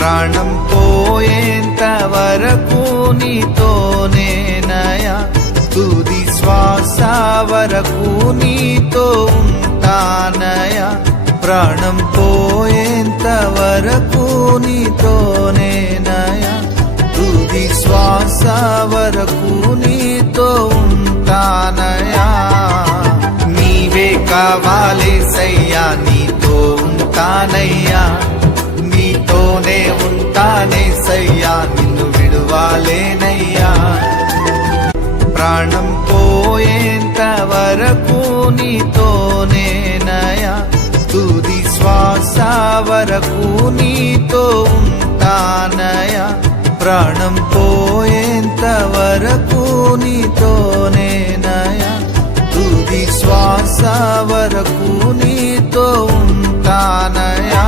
ప్రాణం పోయేంత వరకు నీతోనేనయా, తుది శ్వాస వరకు నీతో ఉంటానయా, ప్రాణం పోయేంత వరకు నీతోనేనయా, తుది శ్వాస వరకు నీతో ఉంటానయా. నీవే కావాలేసయ్యా, నీతో ఉంటానయ్యా, నీతోనే ఉంటానేసయ్యా, నిన్ను విడువాలేనయ్యా. ప్రాణం పోయేంత వరకు నీతోనేనయా, తుది శ్వాస వరకు నీతో ఉంటానయా, ప్రాణం పోయేంత వరకు నీతోనేనయా, తుది శ్వాస వరకు నీతో ఉంటానయా.